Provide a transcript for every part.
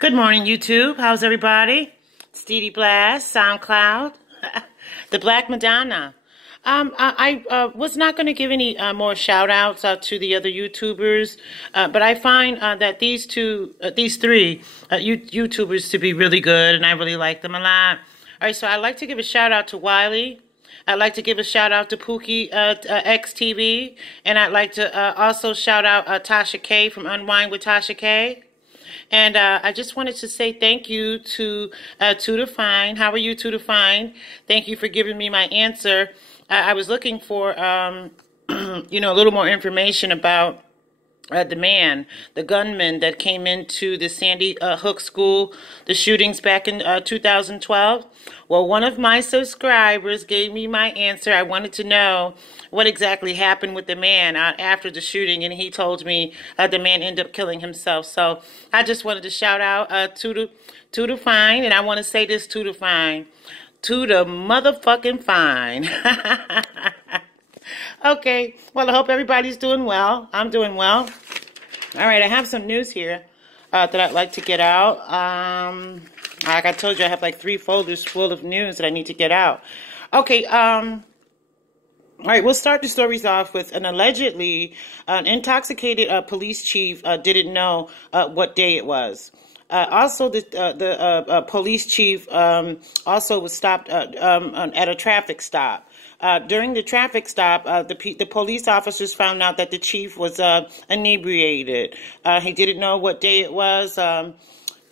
Good morning, YouTube. How's everybody? It's DEDEBLASS, SoundCloud, the Black Madonna. I was not going to give any more shout-outs to the other YouTubers, but I find that these three YouTubers to be really good, and I really like them a lot. All right, so I'd like to give a shout-out to Wiley. I'd like to give a shout-out to Pookie XTV, and I'd like to also shout-out Tasha K from Unwind with Tasha K. And I just wanted to say thank you to Fine. How are you, Fine? Thank you for giving me my answer. I was looking for, a little more information about the gunman that came into the Sandy Hook School, the shootings back in 2012. Well, one of my subscribers gave me my answer. I wanted to know what exactly happened with the man after the shooting, and he told me the man ended up killing himself. So I just wanted to shout out to the Fine, and I want to say this to the Fine, to the motherfucking Fine. Okay, well, I hope everybody's doing well. I'm doing well. All right, I have some news here that I'd like to get out. Like I told you, I have like 3 folders full of news that I need to get out. Okay, all right, we'll start the stories off with an allegedly intoxicated police chief didn't know what day it was. Also, the police chief also was stopped at a traffic stop. During the traffic stop, the police officers found out that the chief was inebriated. He didn't know what day it was. So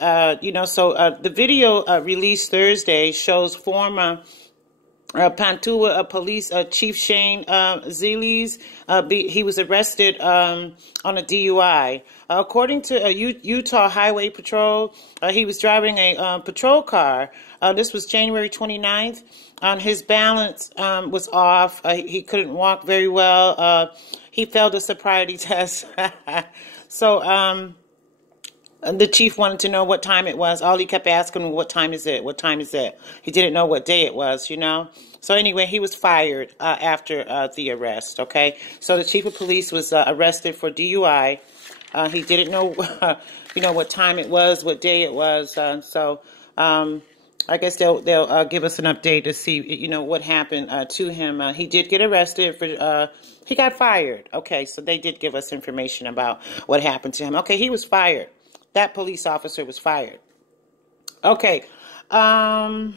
the video released Thursday shows former Pantua Police Chief Shane Zeles. He was arrested on a DUI. According to Utah Highway Patrol, he was driving a patrol car. This was January 29th. His balance was off. He couldn't walk very well. He failed a sobriety test. So the chief wanted to know what time it was. All he kept asking him, what time is it? What time is it? He didn't know what day it was, So anyway, he was fired after the arrest, okay? So the chief of police was arrested for DUI. He didn't know, what time it was, what day it was. I guess they'll give us an update to see, what happened to him. He did get arrested for, he got fired. Okay, so they did give us information about what happened to him. Okay, he was fired. That police officer was fired. Okay. I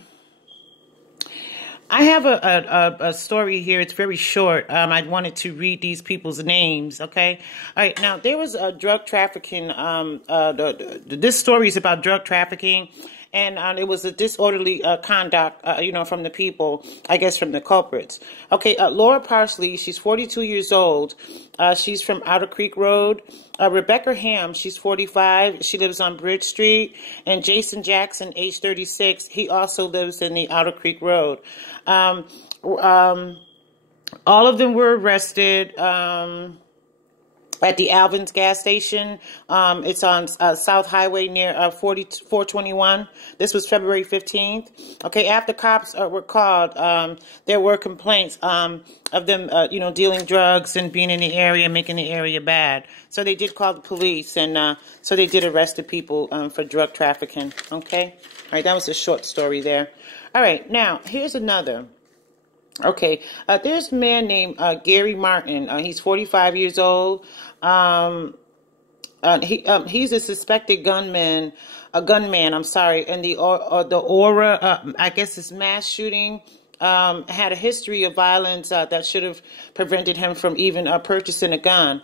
have a story here. It's very short. I wanted to read these people's names, okay? All right, now, there was a drug trafficking. This story is about drug trafficking, and it was a disorderly conduct, from the people, I guess from the culprits. Okay, Laura Parsley, she's 42 years old. She's from Outer Creek Road. Rebecca Ham, she's 45. She lives on Bridge Street. And Jason Jackson, age 36, he also lives in the Outer Creek Road. All of them were arrested at the Alvin's gas station. It's on South Highway near 421. This was February 15th. Okay, after cops were called, there were complaints of them, dealing drugs and being in the area, making the area bad. So they did call the police, and so they did arrest the people for drug trafficking. Okay? All right, that was a short story there. All right, now, here's another. Okay, there's a man named Gary Martin. He's 45 years old. He's a suspected gunman, I'm sorry, and the Aura, I guess it's mass shooting, had a history of violence that should have prevented him from even purchasing a gun.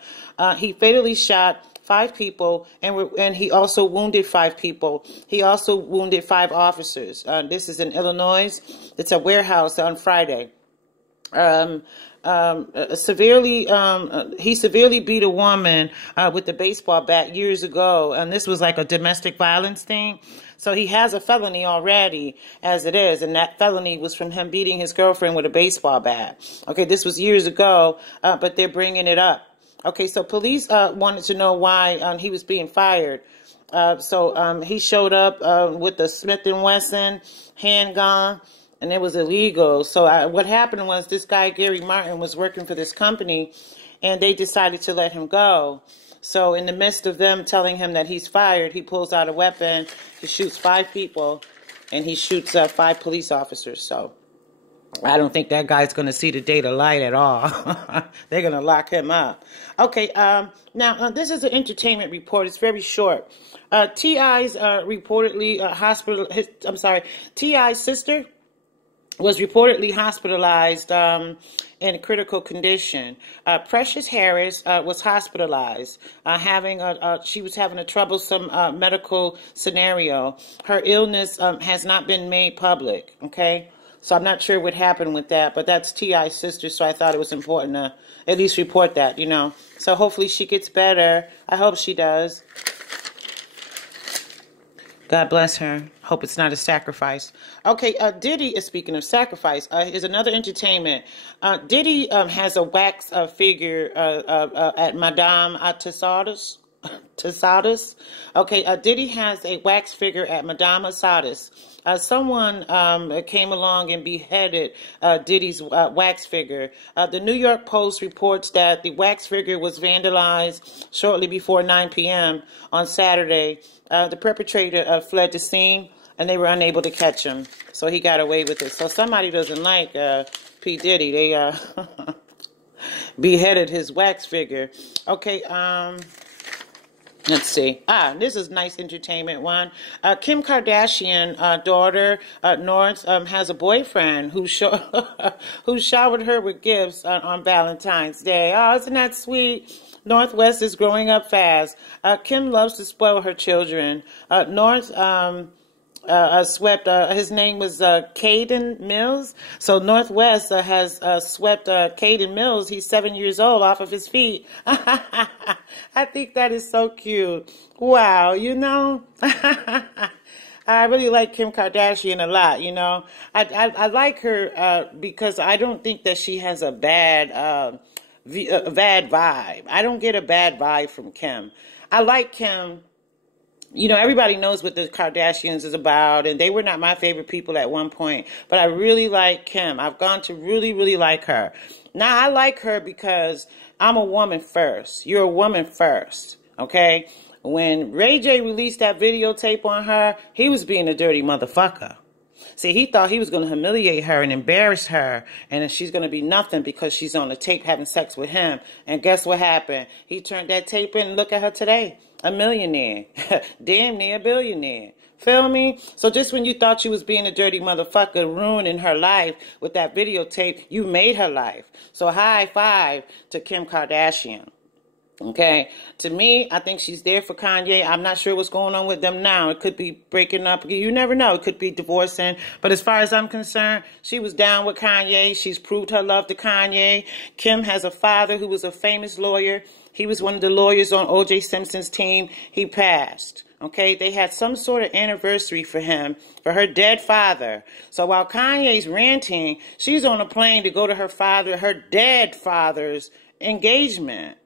He fatally shot 5 people, and he also wounded 5 people. He also wounded 5 officers. This is in Illinois. It's a warehouse on Friday. He severely beat a woman with a baseball bat years ago, and this was like a domestic violence thing. So he has a felony already as it is, and that felony was from him beating his girlfriend with a baseball bat. Okay, this was years ago, but they're bringing it up. Okay, so police wanted to know why he was being fired. So he showed up with a Smith & Wesson handgun, and it was illegal. So what happened was this guy, Gary Martin, was working for this company, and they decided to let him go. So in the midst of them telling him that he's fired, he pulls out a weapon, he shoots 5 people, and he shoots 5 police officers. So I don't think that guy's going to see the day of light at all. They're going to lock him up. Okay, now this is an entertainment report. It's very short. T.I.'s reportedly T.I.'s sister was reportedly hospitalized in a critical condition. Precious Harris was hospitalized, she was having a troublesome medical scenario. Her illness has not been made public, okay? So I'm not sure what happened with that, but that's T.I.'s sister, so I thought it was important to at least report that, you know. So hopefully she gets better. I hope she does. God bless her. Hope it's not a sacrifice. Okay, Diddy is speaking of sacrifice. Is another entertainment. Diddy has a wax figure at Madame Tussauds. Tussauds. Okay, Diddy has a wax figure at Madame Tussauds. Someone came along and beheaded Diddy's wax figure. The New York Post reports that the wax figure was vandalized shortly before 9 p.m. on Saturday. The perpetrator fled the scene, and they were unable to catch him. So he got away with it. So somebody doesn't like P. Diddy. They beheaded his wax figure. Okay, let's see. This is nice entertainment one. Kim Kardashian daughter, North, has a boyfriend who showered her with gifts on Valentine's Day. Oh, isn't that sweet? Northwest is growing up fast. Kim loves to spoil her children. North swept, his name was Caden Mills. So Northwest has swept Caden Mills. He's 7 years old off of his feet. I think that is so cute. Wow, you know. I really like Kim Kardashian a lot, you know. I like her because I don't think that she has a bad vibe. I don't get a bad vibe from Kim. I like Kim. You know, everybody knows what the Kardashians is about, and they were not my favorite people at one point, but I really like Kim. I've gone to really, really like her. Now, I like her because I'm a woman first. You're a woman first, okay? When Ray J released that videotape on her, he was being a dirty motherfucker. See, he thought he was going to humiliate her and embarrass her, and then she's going to be nothing because she's on the tape having sex with him. And guess what happened? He turned that tape in and look at her today. A millionaire. Damn near a billionaire. Feel me? So just when you thought she was being a dirty motherfucker, ruining her life with that videotape, you made her life. So high five to Kim Kardashian. Okay, to me, I think she's there for Kanye. I'm not sure what's going on with them now. It could be breaking up. You never know. It could be divorcing. But as far as I'm concerned, she was down with Kanye. She's proved her love to Kanye. Kim has a father who was a famous lawyer. He was one of the lawyers on O.J. Simpson's team. He passed. Okay, they had some sort of anniversary for him, for her dead father. So while Kanye's ranting, she's on a plane to go to her dead father's engagement.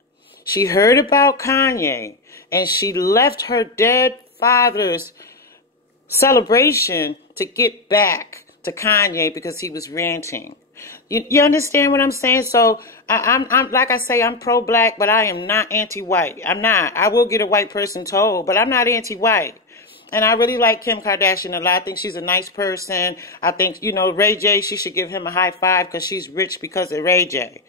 She heard about Kanye, and she left her dead father's celebration to get back to Kanye because he was ranting. You understand what I'm saying? So I'm like I say, I'm pro-black, but I am not anti-white. I'm not. I will get a white person told, but I'm not anti-white. And I really like Kim Kardashian a lot. I think she's a nice person. I think, you know, Ray J, she should give him a high five because she's rich because of Ray J.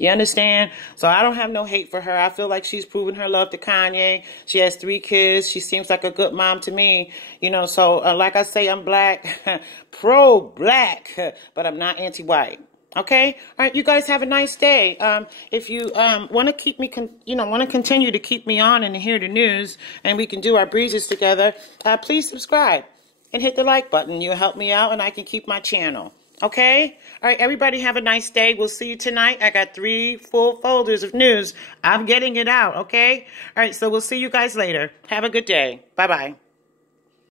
You understand? So I don't have no hate for her. I feel like she's proven her love to Kanye. She has 3 kids. She seems like a good mom to me. You know, so like I say, I'm black, pro-black, but I'm not anti-white. Okay? All right, you guys have a nice day. If you want to keep me, want to continue to keep me on and hear the news, and we can do our breezes together, please subscribe and hit the like button. You'll help me out, and I can keep my channel. Okay? All right, everybody have a nice day. We'll see you tonight. I got 3 full folders of news. I'm getting it out, okay? All right, so we'll see you guys later. Have a good day. Bye-bye.